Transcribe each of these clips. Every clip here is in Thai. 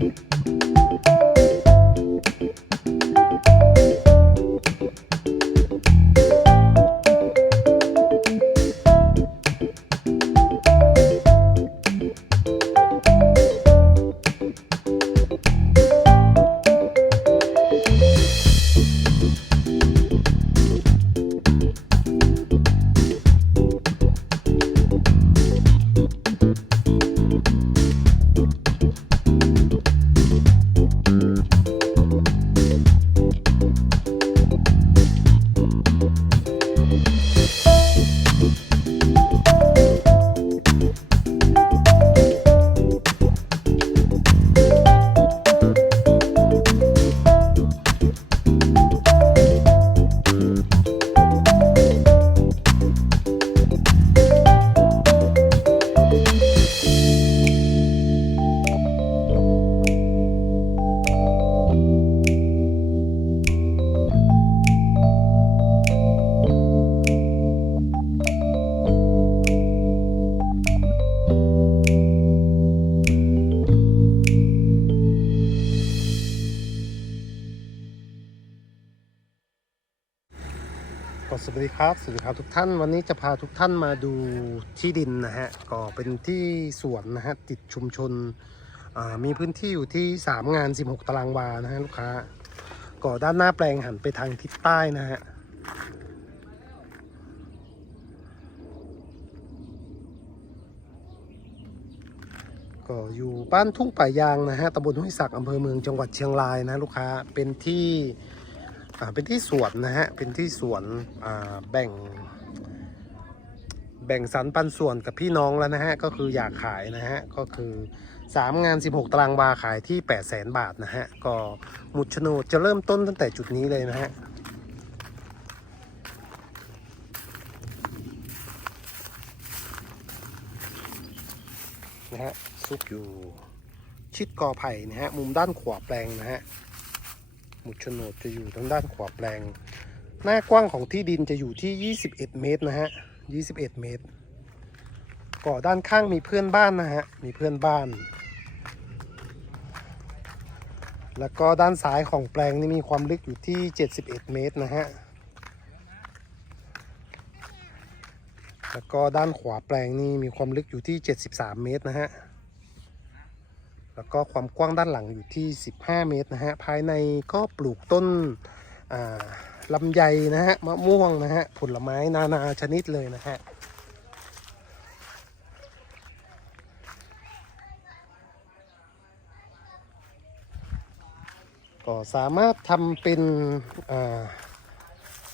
ก็ส วัสดีครับ สวัสดีครับทุกท่าน วันนี้จะพาทุกท่านมาดูที่ดินนะฮะ ก็เป็นที่สวนนะฮะ ติดชุมชน มีพื้นที่อยู่ที่ 3 งาน 16 ตารางวา นะฮะลูกค้า ก็ด้านหน้าแปลงหันไปทางทิศใต้นะฮะ ก็อยู่บ้านทุ่งป่ายางนะฮะตำบลห้วยศักอำเภอเมืองจังหวัดเชียงรายนะลูกค้า เป็นที่ เป็นที่สวนนะฮะ เป็นที่สวนแบ่ง แบ่งสรรปันส่วนกับพี่น้องแล้วนะฮะ ก็คืออยากขายนะฮะ ก็คือ 3 งาน 16 ตารางวาขายที่ 8 0 0 0 0 0บาทนะฮะ ก็หมุดโฉนดจะเริ่มต้นตั้งแต่จุดนี้เลยนะฮะนะฮะซุกอยู่ชิดกอไผ่นะฮะ มุมด้านขวาแปลงนะฮะ มุดโฉนดจะอยู่ทางด้านขวาแปลง หน้ากว้างของที่ดินจะอยู่ที่ 21 เมตรนะฮะ 21 เมตร ก่อด้านข้างมีเพื่อนบ้านนะฮะ มีเพื่อนบ้าน แล้วก็ด้านซ้ายของแปลงนี่มีความลึกอยู่ที่ 71 เมตรนะฮะ แล้วก็ด้านขวาแปลงนี่มีความลึกอยู่ที่ 73 เมตรนะฮะ แล้วก็ความกว้างด้านหลังอยู่ที่ 15 เมตรนะฮะ ภายในก็ปลูกต้นลำไยนะฮะ มะม่วงนะฮะ ผลไม้นานาชนิดเลยนะฮะก็สามารถทำเป็น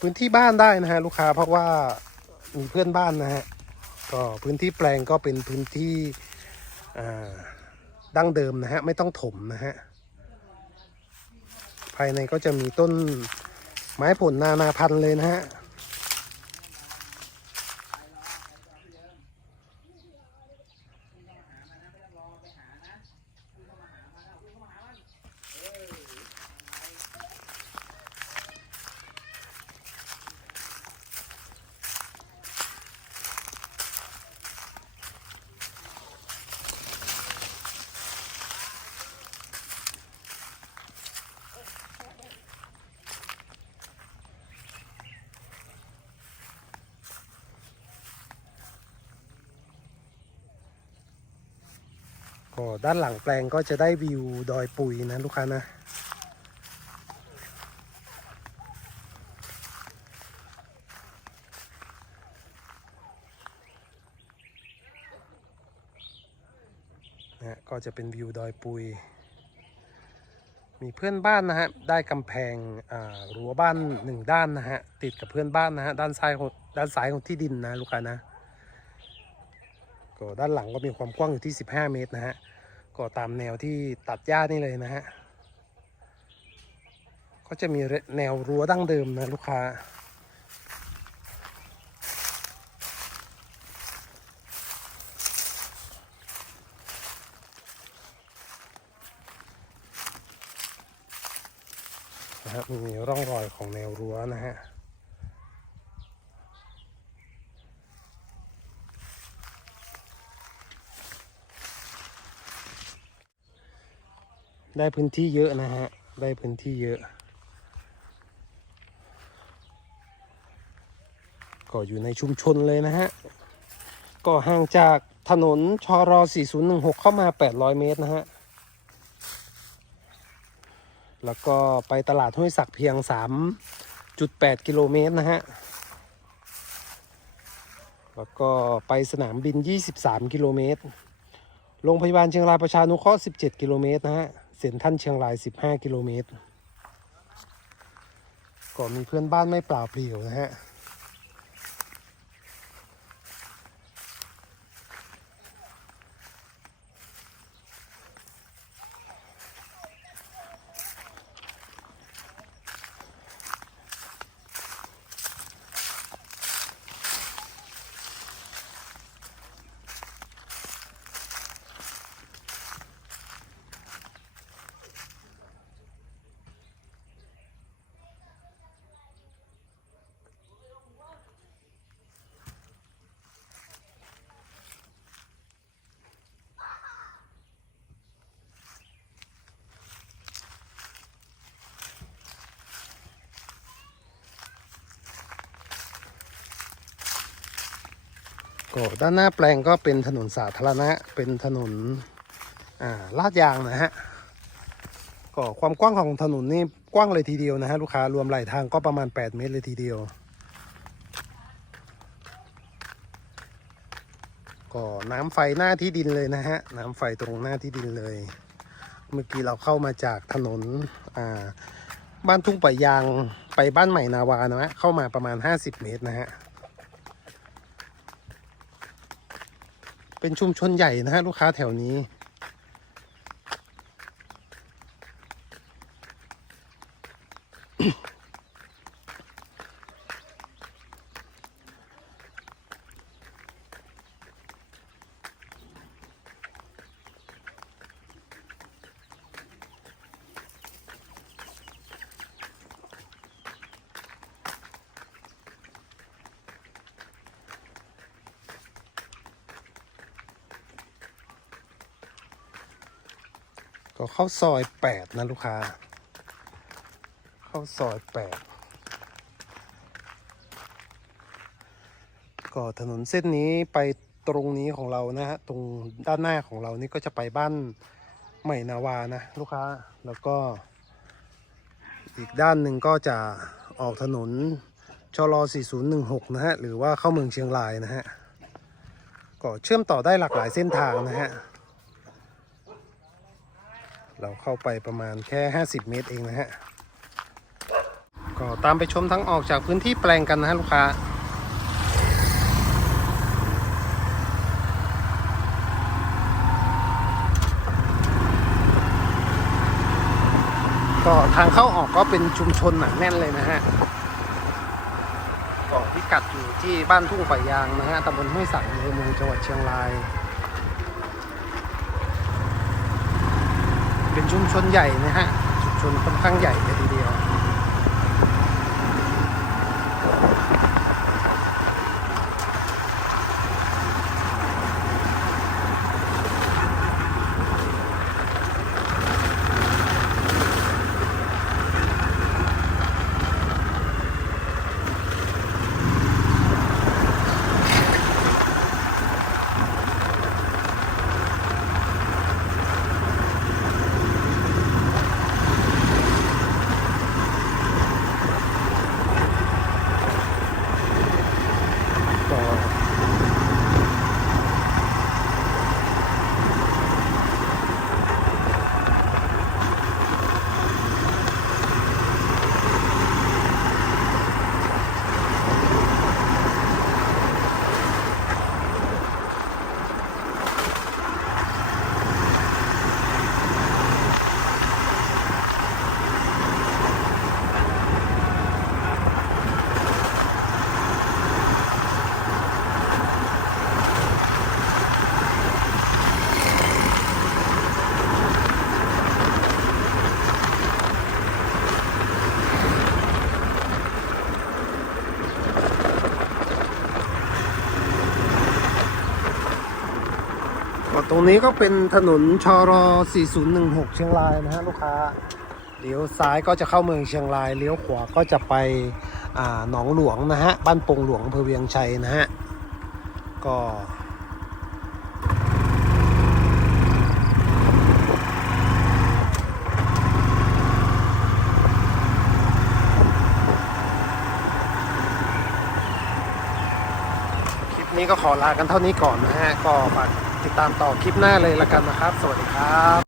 พื้นที่บ้านได้นะฮะลูกค้าเพราะว่ามีเพื่อนบ้านนะฮะก็พื้นที่แปลงก็เป็นพื้นที่ ดั้งเดิมนะฮะ ไม่ต้องถมนะฮะ ภายในก็จะมีต้นไม้ผลนานาพันธุ์เลยนะฮะ ก็ด้านหลังแปลงก็จะได้วิวดอยปุยนะลูกค้านะ นะก็จะเป็นวิวดอยปุย มีเพื่อนบ้านนะฮะ ได้กำแพงรั้วบ้านหนึ่งด้านนะฮะ ติดกับเพื่อนบ้านนะฮะ ด้านซ้ายของด้านซ้ายของที่ดินนะลูกค้านะ ก็ด้านหลังก็มีความกว้างอยู่ที่ 15 เมตรนะฮะก็ตามแนวที่ตัดหญ้านี่เลยนะฮะก็จะมีแนวรั้วดั้งเดิมนะลูกค้านะครับมีร่องรอยของแนวรั้วนะฮะ ได้พื้นที่เยอะนะฮะ ได้พื้นที่เยอะ ก็อยู่ในชุมชนเลยนะฮะ ก็ห่างจากถนนชร4016 เข้ามา 800 เมตรนะฮะ แล้วก็ไปตลาดห้วยสักเพียง 3.8 กิโลเมตรนะฮะ แล้วก็ไปสนามบิน 23 กิโลเมตรโรงพยาบาลเชียงรายประชานุเคราะห์ 17 กิโลเมตรนะฮะ ซ็นทรันเชียงราย 15 กิโลเมตร ก็มีเพื่อนบ้านไม่เปล่าเปลี่ยวนะฮะ ก็ด้านหน้าแปลงก็เป็นถนนสาธารณะ เป็นถนนาลาดยางนะฮะ ก็ความกว้างของถนนนี่กว้างเลยทีเดียวนะฮะลูกค้ารวมไหลทางก็ประมาณ 8 เมตรเลยทีเดียว ก็น้ำไฟหน้าที่ดินเลยนะฮะ น้ำไฟตรงหน้าที่ดินเลย เมื่อกี้เราเข้ามาจากถนนบ้านทุ่งปะยางไปบ้านใหม่นาวานะฮะเข้ามาประมาณ 50 เมตรนะฮะ เป็นชุมชนใหญ่นะฮะลูกค้าแถวนี้ ก็เข้าซอยแปดนะลูกค้าเข้าซอยแปดก็ถนนเส้นนี้ไปตรงนี้ของเรานะฮะตรงด้านหน้าของเรานี่ก็จะไปบ้านใหม่นาวานะลูกค้าแล้วก็ อีกด้านหนึ่งก็จะออกถนนชล4016 นะฮะ หรือว่าเข้าเมืองเชียงรายนะฮะ ก็เชื่อมต่อได้หลากหลายเส้นทางนะฮะ เราเข้าไปประมาณแค่ 50 เมตรเองนะฮะ ก็ตามไปชมทั้งออกจากพื้นที่แปลงกันนะฮะลูกค้าก็ทางเข้าออกก็เป็นชุมชนหนาแน่นเลยนะฮะก็พิกัดอยู่ที่บ้านทุ่งป่ายางนะฮะตำบลห้วยสังอำเภอเมืองจังหวัดเชียงราย เป็นชุมชนใหญ่นะฮะชุมชนค่อนข้างใหญ่เลยทีเดียว รงนี้ก็เป็นถนนชร4016 เชียงรายนะฮะลูกค้าเลี้ยวซ้ายก็จะเข้าเมืองเชียงรายเลี้ยวขวาก็จะไปอ่าหนองหลวงนะฮะบ้านโปงหลวงอำเภอเวียงชัยนะฮะก็คลิปนี้ก็ขอลากันเท่านี้ก่อนนะฮะ ก็ฝาก ติดตามต่อคลิปหน้าเลยละกันนะครับ สวัสดีครับ